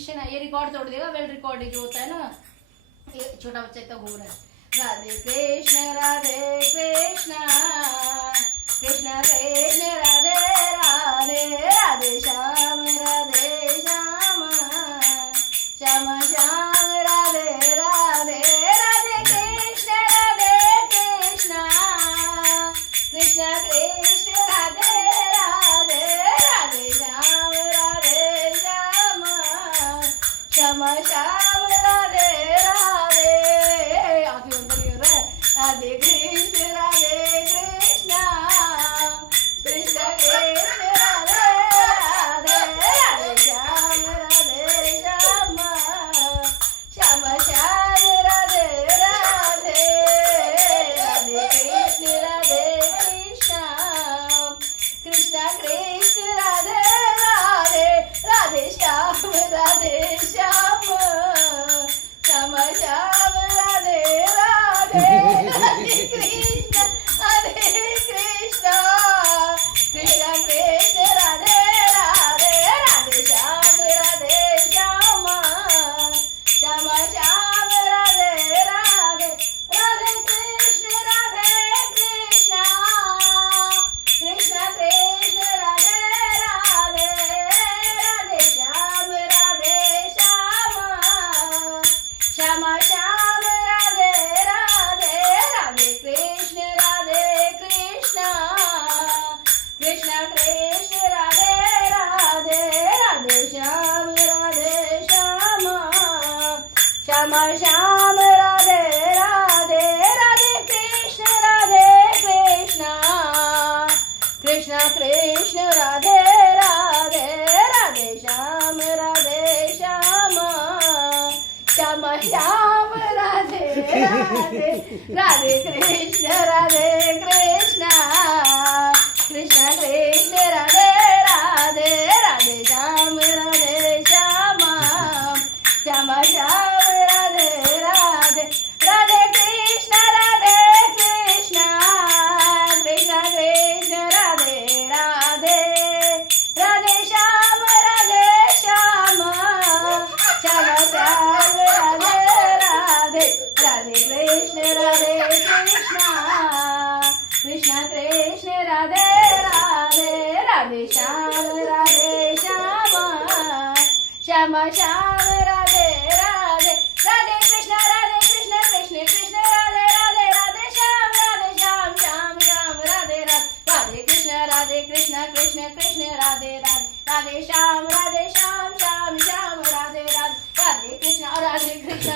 शिष्य ना, ये रिकॉर्ड तोड़ देगा, वेल रिकॉर्ड जो होता है ना, ये छोटा बच्चा इतना घूम रहा है। राधे कृष्ण कृष्ण कृष्ण राधे राधे, राधे श्याम श्याम श्याम श्याम राधे राधे, राधे कृष्ण कृष्ण कृष्ण कृष्ण राधे राधे, राधे श्याम श्याम श्याम श्याम राधे राधे। आंखें बंद करिए। राधे कृष्ण कृष्ण कृष्ण कृष्ण राधे राधे, राधे श्याम श्याम श्याम श्याम राधे राधे, राधे कृष्ण कृष्ण कृष्ण कृष्ण राधे राधे, राधे श्याम श्याम श्याम श्याम राधे राधे, राधे कृष्ण कृष्ण कृष्ण कृष्ण राधे राधे, राधे श्याम श्याम श्याम श्याम राधे राधे, राधे कृष्ण कृष्ण कृष्ण कृष्ण राधे राधे, राधे श्याम श्याम श्याम राधे राधे, राधे कृष्ण कृष्ण कृष्ण कृष्ण राधे राधे, राधे श्याम श्याम श्याम श्याम राधे राधे, राधे कृष्ण कृष्ण कृष्ण कृष्ण राधे राधे, राधे श्याम श्याम श्याम श्याम राधे राधे, राधे कृष्ण कृष्ण कृष्ण कृष्ण राधे राधे, राधे श्याम श्याम श्याम श्याम राधे राधे, राधे कृष्ण कृष्ण कृष्ण कृष्ण राधे राधे, राधे श्याम श्याम श्याम श्याम राधे राधे, राधे कृष्ण कृष्ण कृष्ण राधे राधे, राधे श्याम श्याम श्याम श्याम राधे राधे, राधे कृष्ण कृष्ण कृष्ण राधे राधे, राधे श्याम श्याम श्याम राधे राधे, राधे कृष्ण कृष्ण कृष्ण राधे राधे, राधे श्याम श्याम श्याम राधे राधे, राधे कृष्ण कृष्ण